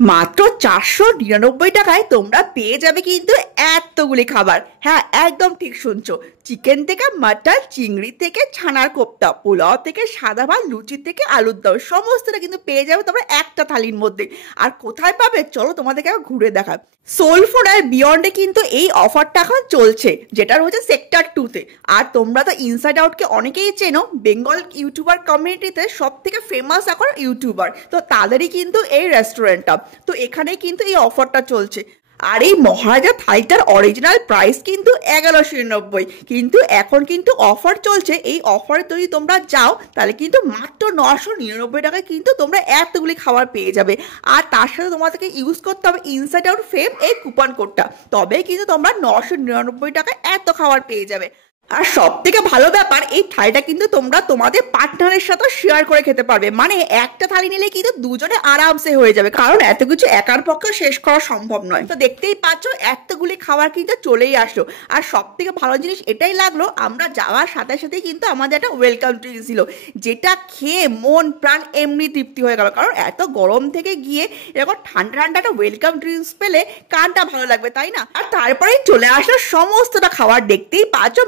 মাত্র 499 টাকায় তোমরা পেয়ে যাবে কিন্তু এতগুলি খাবার। হ্যাঁ, একদম ঠিক শুনছো। চিকেন থেকে মাটন, চিংড়ি থেকে ছানার কোপ্তা, পোলাও থেকে সাদা ভাত, লুচি থেকে আলুর দম, সমস্তটা কিন্তু পেয়ে যাবে তোমরা একটা থালির মধ্যে। আর কোথায় পাবে চলো তোমাদেরকে আবার ঘুরে দেখাই। সোলফুড আর বিয়ন্ডে কিন্তু এই অফারটা এখন চলছে, যেটা রয়েছে সেক্টর 2-তে। আর তোমরা তো ইনসাইড আউটকে অনেকেই চেনো, বেঙ্গল ইউটিউবার কমিউনিটিতে সব থেকে ফেমাস এখন ইউটিউবার, তো তাদেরই কিন্তু এই রেস্টুরেন্টটা। তো এখানেই কিন্তু এই অফারটা চলছে। আর এই মহারাজা থালিটার অরিজিনাল প্রাইস কিন্তু 1190, কিন্তু এখন কিন্তু অফার চলছে। এই অফারে যদি তোমরা যাও তাহলে কিন্তু মাত্র 999 টাকায় কিন্তু তোমরা এতগুলি খাবার পেয়ে যাবে। আর তার সাথে তোমাদেরকে ইউজ করতে হবে ইনসাইড আউট ফেম এই কুপন কোডটা, তবেই কিন্তু তোমরা 999 টাকায় এত খাবার পেয়ে যাবে। আর সব থেকে ভালো ব্যাপার, এই থালিটা কিন্তু তোমরা তোমাদের পার্টনারের সাথে শেয়ার করে খেতে পারবে। মানে একটা থালি নিলে কিন্তু দুজনে আরামসে হয়ে যাবে, কারণ এত কিছু একার পক্ষে শেষ করা সম্ভব নয়। তো দেখতেই পাচ্ছ এতগুলি খাবার কিন্তু চলেই আসলো। আর সব থেকে ভালো জিনিস এটাই লাগলো, আমরা যাওয়ার সাথে সাথেই কিন্তু আমাদের একটা ওয়েলকাম ড্রিঙ্কস ছিল, যেটা খেয়ে মন প্রাণ এমনি তৃপ্তি হয়ে গেল। কারণ এত গরম থেকে গিয়ে এরকম ঠান্ডা ঠান্ডা একটা ওয়েলকাম ড্রিঙ্কস পেলে কারটা ভালো লাগবে, তাই না? আর তারপরেই চলে আসলো সমস্তটা খাবার। দেখতেই পাচ্ছ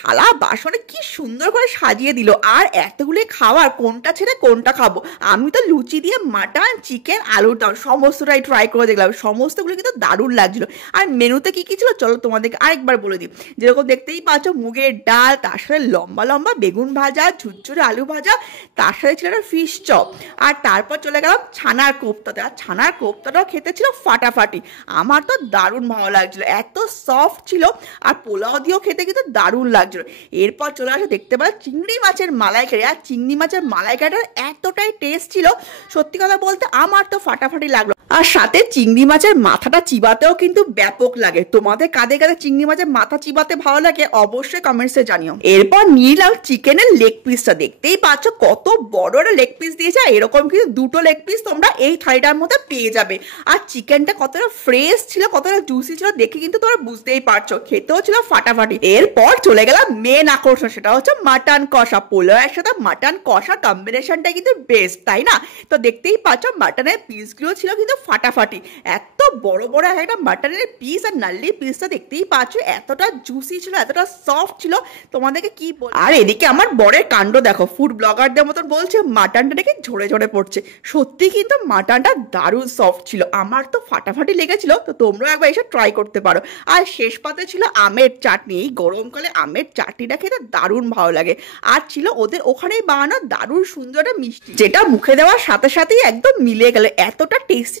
থালা বাসনে কি সুন্দর করে সাজিয়ে দিল। আর এতগুলি খাবার কোনটা ছেড়ে কোনটা খাবো। আমি তো লুচি দিয়ে মাটন, চিকেন, আলুর দম সমস্তটাই ট্রাই করে দেখলাম, সমস্তগুলো কিন্তু দারুণ লাগছিল। আর মেনুতে কি কি ছিল চলো তোমাদেরকে আরেকবার বলে দিই। যেরকম দেখতেই পাচ্ছ মুগের ডাল, তার সাথে লম্বা লম্বা বেগুন ভাজা, ঝুরঝুরে আলু ভাজা, তার সাথে ছিল একটা ফিশ চপ। আর তারপর চলে গেলাম ছানার কোপ্তাতে। আর ছানার কোপ্তাটাও খেতে ছিল ফাটাফাটি, আমার তো দারুণ ভালো লাগছিল, এত সফট ছিল। আর পোলাও দিয়েও খেতে কিন্তু দারুণ লাগছিল। এরপর চলে আসে দেখতে পাচ্ছ চিংড়ি মাছের মালাইকারি। আর চিংড়ি মাছের মালাইকারিটার এতটাই টেস্ট ছিল, সত্যি কথা বলতে আমার তো ফাটাফাটি লাগলো। আর সাথে চিংড়ি মাছের মাথাটা চিবাতেও কিন্তু ব্যাপক লাগে। তোমাদের কাদের কাদের চিংড়ি মাছের মাথা চিবাতে ভালো লাগে অবশ্যই কমেন্টসে জানিও। এরপর নিলাম চিকেনের লেগ পিসটা। দেখতেই পাচ্ছ কত বড় একটা লেগ পিস দিয়েছে, এরকম কিন্তু দুটো লেগ পিস তোমরা এই থালিটার মধ্যে পেয়ে যাবে। আর চিকেনটা কতটা ফ্রেশ ছিল, কতটা জুসি ছিল দেখে কিন্তু তোমরা বুঝতেই পারছো, খেতেও ছিল ফাটাফাটি। এরপর চলে গেলাম মেন আকর্ষণ, সেটা হচ্ছে মাটন কষা। পোলাওয়ের সাথে মাটন কষা কম্বিনেশনটা কিন্তু বেস্ট, তাই না? তো দেখতেই পাচ্ছ মাটনের পিসগুলো ছিল কিন্তু ফাটাফাটি, এত বড় বড় একটা মাটনের পিস। আর নাল্লি পিসটা দেখতেই পাচ্ছ এতটা জুসি ছিল, এতটা সফট ছিল, তোমাদেরকে কি বল। আর এদিকে আমার বরের কাণ্ড দেখো, ফুড ব্লগারদের মতন বলছে মাটনটা নাকি ঝরে ঝরে পড়ছে। সত্যি কিন্তু মাটনটা দারুণ সফট ছিল, আমার তো ফাটাফাটি লেগেছিল। তো তোমরাও একবার এসে ট্রাই করতে পারো। আর শেষ পাতে ছিল আমের চাটনি। এই গরমকালে আমের চাটনিটা খেতে দারুণ ভালো লাগে। আর ছিল ওদের ওখানেই বানানো দারুণ সুন্দর একটা মিষ্টি, যেটা মুখে দেওয়ার সাথে সাথেই একদম মিলে গেল, এতটা টেস্টি